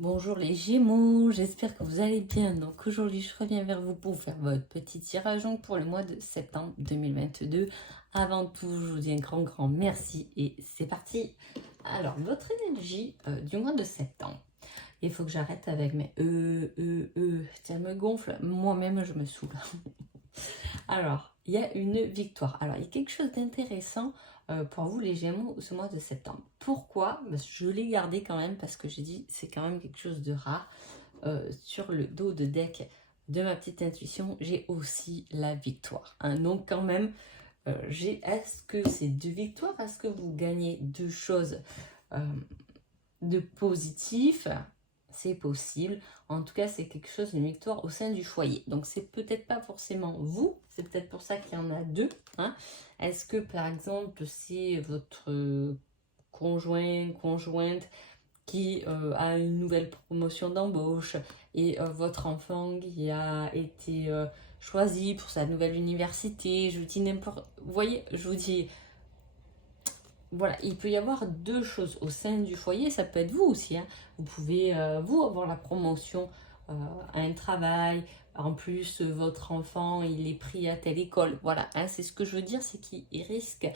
Bonjour les Gémeaux, j'espère que vous allez bien. Donc aujourd'hui, je reviens vers vous pour faire votre petit tirage donc pour le mois de septembre 2022. Avant tout, je vous dis un grand merci et c'est parti. Alors, votre énergie du mois de septembre. Il faut que j'arrête avec mes ça me gonfle. Moi-même, je me saoule. Alors, il y a une victoire. Alors, il y a quelque chose d'intéressant pour vous, les Gémeaux, ce mois de septembre. Pourquoi? Parce que je l'ai gardé quand même parce que j'ai dit c'est quand même quelque chose de rare. Sur le dos de deck de ma petite intuition, j'ai aussi la victoire. Hein. Donc, quand même, est-ce que c'est deux victoires? Est-ce que vous gagnez deux choses euh, de positif? C'est possible. En tout cas, c'est quelque chose, une victoire au sein du foyer. Donc, c'est peut-être pas forcément vous. C'est peut-être pour ça qu'il y en a deux. Hein. Est-ce que, par exemple, c'est votre conjointe qui a une nouvelle promotion d'embauche et votre enfant qui a été choisi pour sa nouvelle université? Je vous dis n'importe... Vous voyez, je vous dis voilà, il peut y avoir deux choses au sein du foyer, ça peut être vous aussi. Hein. Vous pouvez, vous, avoir la promotion à un travail. En plus, votre enfant, il est pris à telle école. Voilà, hein, c'est ce que je veux dire, c'est qu'il risque,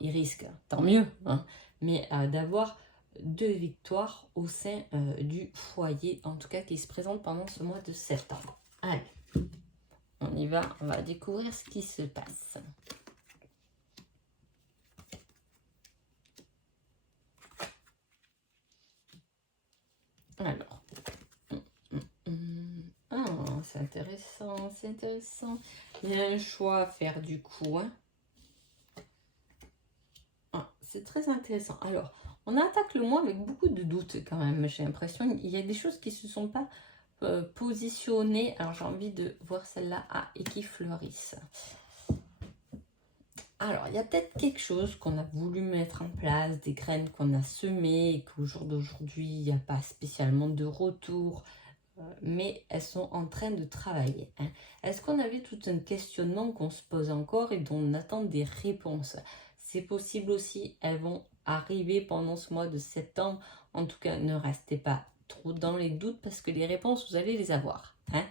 il risque, tant mieux, hein, mais d'avoir deux victoires au sein du foyer, en tout cas qui se présentent pendant ce mois de septembre. Allez, on y va, on va découvrir ce qui se passe. Alors, ah, c'est intéressant, c'est intéressant. Il y a un choix à faire du coup. Hein. Ah, c'est très intéressant. Alors, on attaque le mois avec beaucoup de doutes quand même. J'ai l'impression qu'il y a des choses qui ne se sont pas positionnées. Alors, j'ai envie de voir celle-là et qui fleurissent. Alors, il y a peut-être quelque chose qu'on a voulu mettre en place, des graines qu'on a semées et qu'au jour d'aujourd'hui, il n'y a pas spécialement de retour. Mais elles sont en train de travailler. Hein. Est-ce qu'on avait tout un questionnement qu'on se pose encore et dont on attend des réponses? C'est possible aussi, elles vont arriver pendant ce mois de septembre. En tout cas, ne restez pas trop dans les doutes parce que les réponses, vous allez les avoir. Hein.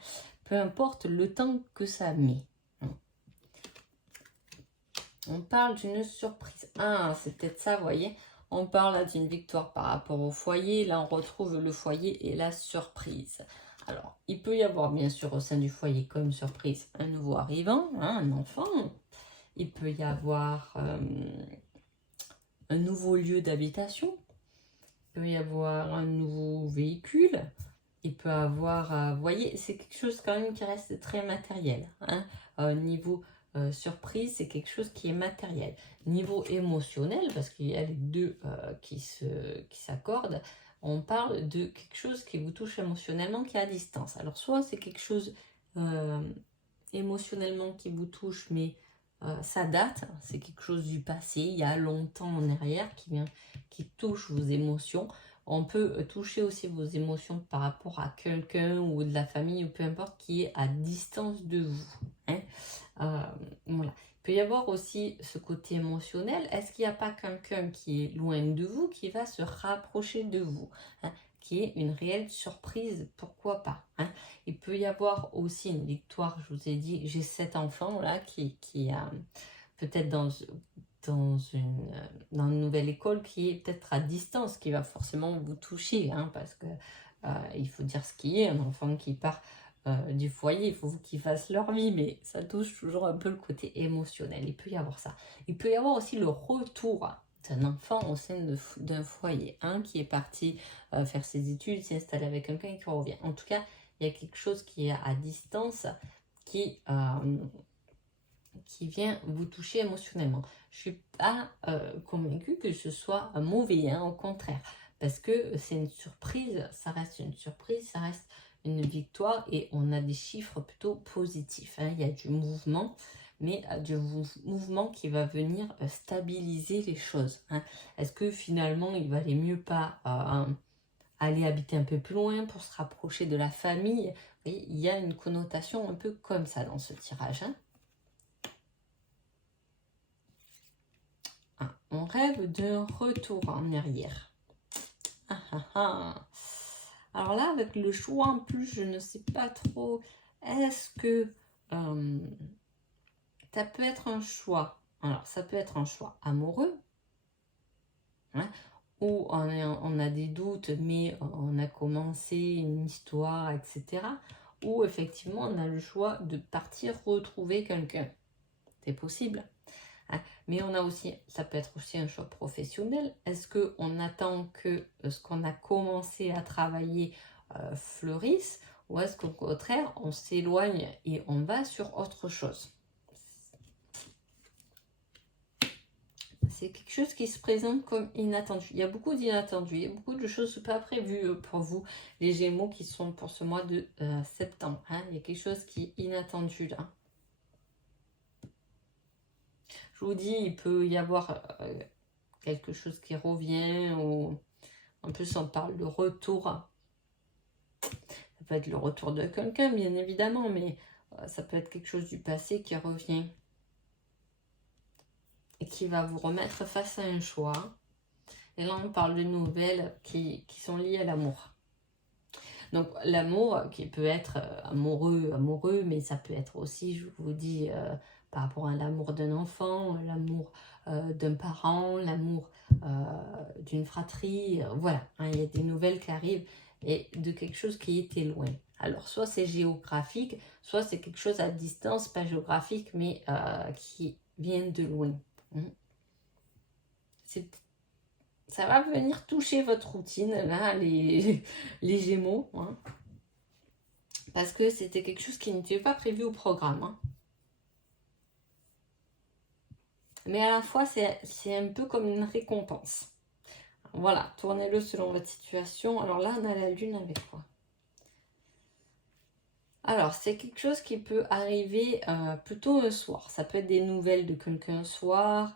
Peu importe le temps que ça met. On parle d'une surprise. Ah, c'est peut-être ça, vous voyez. On parle là d'une victoire par rapport au foyer. Là, on retrouve le foyer et la surprise. Alors, il peut y avoir, bien sûr, au sein du foyer, comme surprise, un nouveau arrivant, hein, un enfant. Il peut y avoir un nouveau lieu d'habitation. Il peut y avoir un nouveau véhicule. Il peut avoir, vous voyez, c'est quelque chose quand même qui reste très matériel. Hein. Niveau surprise, c'est quelque chose qui est matériel. Niveau émotionnel, parce qu'il y a les deux qui s'accordent, on parle de quelque chose qui vous touche émotionnellement, qui est à distance. Alors soit c'est quelque chose émotionnellement qui vous touche, mais ça date, c'est quelque chose du passé, il y a longtemps en arrière, qui touche vos émotions. On peut toucher aussi vos émotions par rapport à quelqu'un ou de la famille ou peu importe qui est à distance de vous. Hein. Voilà. Il peut y avoir aussi ce côté émotionnel. Est-ce qu'il n'y a pas quelqu'un qui est loin de vous qui va se rapprocher de vous, hein, qui est une réelle surprise? Pourquoi pas, hein. Il peut y avoir aussi une victoire. Je vous ai dit, j'ai cet enfant là qui a peut-être dans une nouvelle école qui est peut-être à distance, qui va forcément vous toucher, hein, parce que il faut dire ce qui est, un enfant qui part du foyer, il faut qu'ils fassent leur vie, mais ça touche toujours un peu le côté émotionnel. Il peut y avoir ça. Il peut y avoir aussi le retour d'un enfant au sein d'un foyer, hein, qui est parti faire ses études, s'installer avec quelqu'un qui revient. En tout cas, il y a quelque chose qui est à distance qui vient vous toucher émotionnellement. Je ne suis pas convaincue que ce soit mauvais, hein, au contraire, parce que c'est une surprise, ça reste une surprise, ça reste une victoire et on a des chiffres plutôt positifs. Hein. Il y a du mouvement, mais du mouvement qui va venir stabiliser les choses. Hein. Est-ce que finalement il valait mieux pas aller habiter un peu plus loin pour se rapprocher de la famille? Vous voyez, il y a une connotation un peu comme ça dans ce tirage. Hein. On rêve d'un retour en arrière. Ah, ah, ah. Alors là, avec le choix en plus, je ne sais pas trop, est-ce que ça peut être un choix, alors ça peut être un choix amoureux, hein, où on a des doutes, mais on a commencé une histoire, etc. Ou effectivement, on a le choix de partir retrouver quelqu'un. C'est possible. Hein. Mais on a aussi, ça peut être aussi un choix professionnel. Est-ce qu'on attend que ce qu'on a commencé à travailler fleurisse, ou est-ce qu'au contraire, on s'éloigne et on va sur autre chose? C'est quelque chose qui se présente comme inattendu. Il y a beaucoup d'inattendus, il y a beaucoup de choses pas prévues pour vous, les Gémeaux qui sont pour ce mois de septembre. Hein. Il y a quelque chose qui est inattendu là. Je vous dis, il peut y avoir quelque chose qui revient, ou en plus on parle de retour. Ça peut être le retour de quelqu'un, bien évidemment, mais ça peut être quelque chose du passé qui revient. Et qui va vous remettre face à un choix. Et là, on parle de nouvelles qui sont liées à l'amour. Donc, l'amour qui peut être amoureux, mais ça peut être aussi, je vous dis, par rapport à l'amour d'un enfant, l'amour d'un parent, l'amour d'une fratrie. Voilà, hein, il y a des nouvelles qui arrivent et de quelque chose qui était loin. Alors, soit c'est géographique, soit c'est quelque chose à distance, pas géographique, mais qui vient de loin. Ça va venir toucher votre routine, là, les Gémeaux, hein, parce que c'était quelque chose qui n'était pas prévu au programme. Hein. Mais à la fois, c'est un peu comme une récompense. Voilà, tournez-le selon votre situation. Alors là, on a la lune avec quoi? Alors, c'est quelque chose qui peut arriver plutôt un soir. Ça peut être des nouvelles de quelqu'un un soir,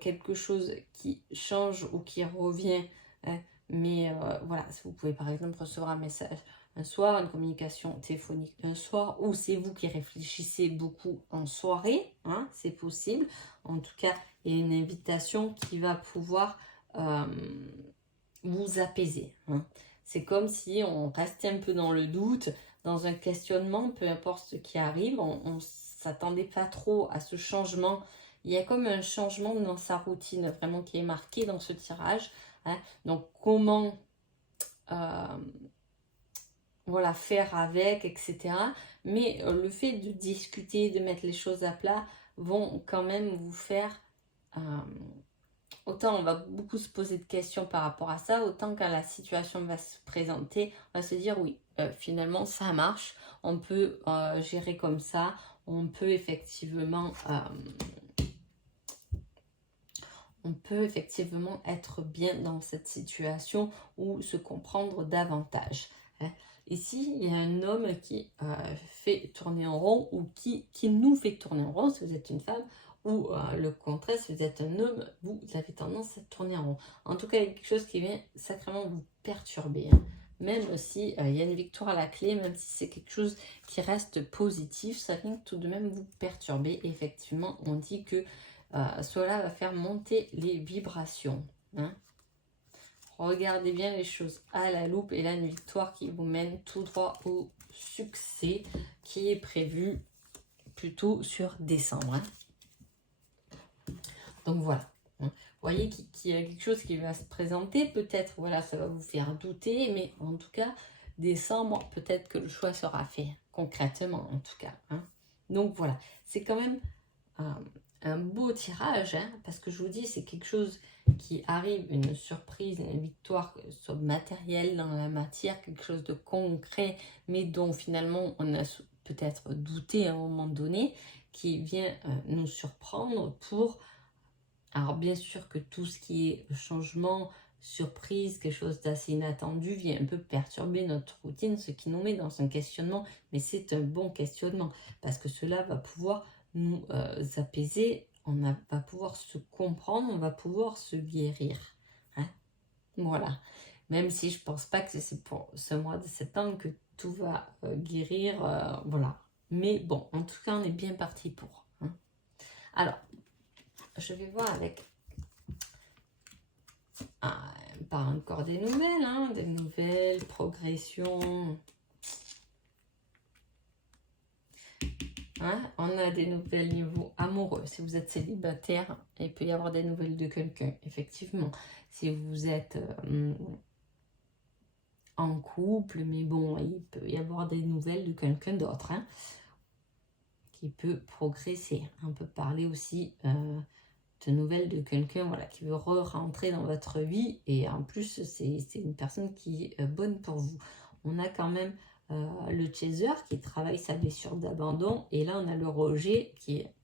quelque chose qui change ou qui revient. Hein, mais voilà, si vous pouvez par exemple recevoir un message un soir, une communication téléphonique un soir, ou c'est vous qui réfléchissez beaucoup en soirée, hein, c'est possible. En tout cas, il y a une invitation qui va pouvoir vous apaiser. Hein. C'est comme si on restait un peu dans le doute, dans un questionnement, peu importe ce qui arrive, on ne s'attendait pas trop à ce changement. Il y a comme un changement dans sa routine, vraiment qui est marqué dans ce tirage. Hein. Donc, comment voilà, faire avec, etc. Mais le fait de discuter, de mettre les choses à plat, vont quand même vous faire... autant on va beaucoup se poser de questions par rapport à ça, autant quand la situation va se présenter, on va se dire oui, finalement ça marche, on peut gérer comme ça, on peut effectivement être bien dans cette situation ou se comprendre davantage. Hein. Ici, il y a un homme qui fait tourner en rond ou qui nous fait tourner en rond, si vous êtes une femme, ou le contraire, si vous êtes un homme, vous avez tendance à tourner en rond. En tout cas, il y a quelque chose qui vient sacrément vous perturber. Hein. Même si il y a une victoire à la clé, même si c'est quelque chose qui reste positif, ça vient tout de même vous perturber. Et effectivement, on dit que cela va faire monter les vibrations. Hein. Regardez bien les choses à la loupe et là, une victoire qui vous mène tout droit au succès qui est prévu plutôt sur décembre. Hein. Donc voilà. Hein. Vous voyez qu'il y a quelque chose qui va se présenter. Peut-être, voilà, ça va vous faire douter, mais en tout cas, décembre, peut-être que le choix sera fait. Concrètement, en tout cas. Hein. Donc voilà. C'est quand même... un beau tirage, hein, parce que je vous dis, c'est quelque chose qui arrive, une surprise, une victoire, soit matérielle dans la matière, quelque chose de concret, mais dont finalement on a peut-être douté à un moment donné, qui vient nous surprendre pour... Alors bien sûr que tout ce qui est changement, surprise, quelque chose d'assez inattendu vient un peu perturber notre routine, ce qui nous met dans un questionnement, mais c'est un bon questionnement, parce que cela va pouvoir nous apaiser, va pouvoir se comprendre, on va pouvoir se guérir. Hein. Voilà. Même si je pense pas que c'est pour ce mois de septembre que tout va guérir. Voilà. Mais bon, en tout cas, on est bien parti pour. Hein. Alors, je vais voir avec... pas encore des nouvelles, hein, des nouvelles progression. Hein, on a des nouvelles niveaux amoureux. Si vous êtes célibataire, il peut y avoir des nouvelles de quelqu'un, effectivement. Si vous êtes en couple, mais bon, il peut y avoir des nouvelles de quelqu'un d'autre, hein, qui peut progresser. On peut parler aussi de nouvelles de quelqu'un, voilà, qui veut rentrer dans votre vie, et en plus, c'est une personne qui est bonne pour vous. On a quand même le chaser qui travaille sa blessure d'abandon, et là on a le rejet qui est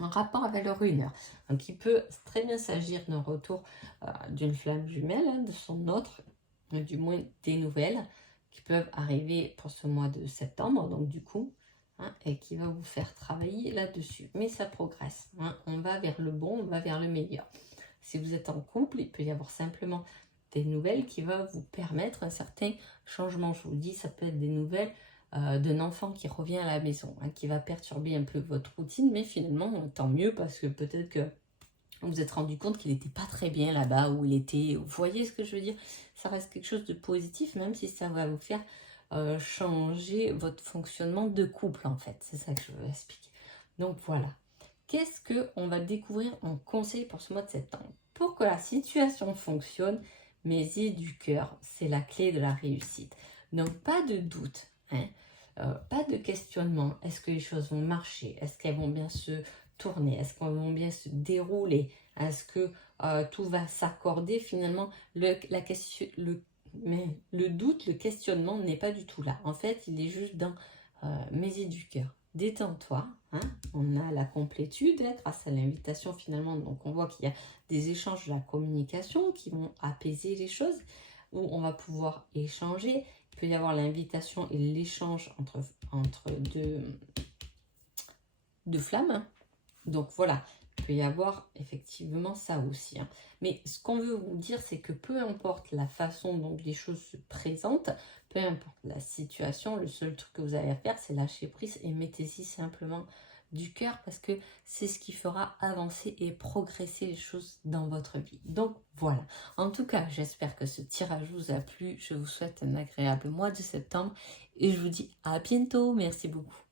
en rapport avec le runner. Donc il peut très bien s'agir d'un retour d'une flamme jumelle, hein, de son autre, du moins des nouvelles qui peuvent arriver pour ce mois de septembre, donc du coup, hein, et qui va vous faire travailler là-dessus. Mais ça progresse, hein, on va vers le bon, on va vers le meilleur. Si vous êtes en couple, il peut y avoir simplement des nouvelles qui vont vous permettre un certain changement. Je vous dis, ça peut être des nouvelles d'un enfant qui revient à la maison, hein, qui va perturber un peu votre routine, mais finalement, tant mieux, parce que peut-être que vous vous êtes rendu compte qu'il n'était pas très bien là-bas où il était. Vous voyez ce que je veux dire? Ça reste quelque chose de positif, même si ça va vous faire changer votre fonctionnement de couple, en fait. C'est ça que je veux expliquer. Donc voilà. Qu'est-ce qu'on va découvrir en conseil pour ce mois de septembre? Pour que la situation fonctionne, ayez du cœur, c'est la clé de la réussite. Donc pas de doute, hein, pas de questionnement. Est-ce que les choses vont marcher? Est-ce qu'elles vont bien se tourner? Est-ce qu'elles vont bien se dérouler? Est-ce que tout va s'accorder? Finalement, le doute, le questionnement n'est pas du tout là. En fait, il est juste dans ayez du cœur. Détends-toi, hein. On a la complétude grâce à l'invitation finalement, donc on voit qu'il y a des échanges de la communication qui vont apaiser les choses, où on va pouvoir échanger. Il peut y avoir l'invitation et l'échange entre deux flammes, hein. Donc voilà, il peut y avoir effectivement ça aussi, hein. Mais ce qu'on veut vous dire, c'est que peu importe la façon dont les choses se présentent, peu importe la situation, le seul truc que vous avez à faire, c'est lâcher prise et mettez-y simplement du cœur, parce que c'est ce qui fera avancer et progresser les choses dans votre vie. Donc voilà, en tout cas, j'espère que ce tirage vous a plu. Je vous souhaite un agréable mois de septembre et je vous dis à bientôt. Merci beaucoup.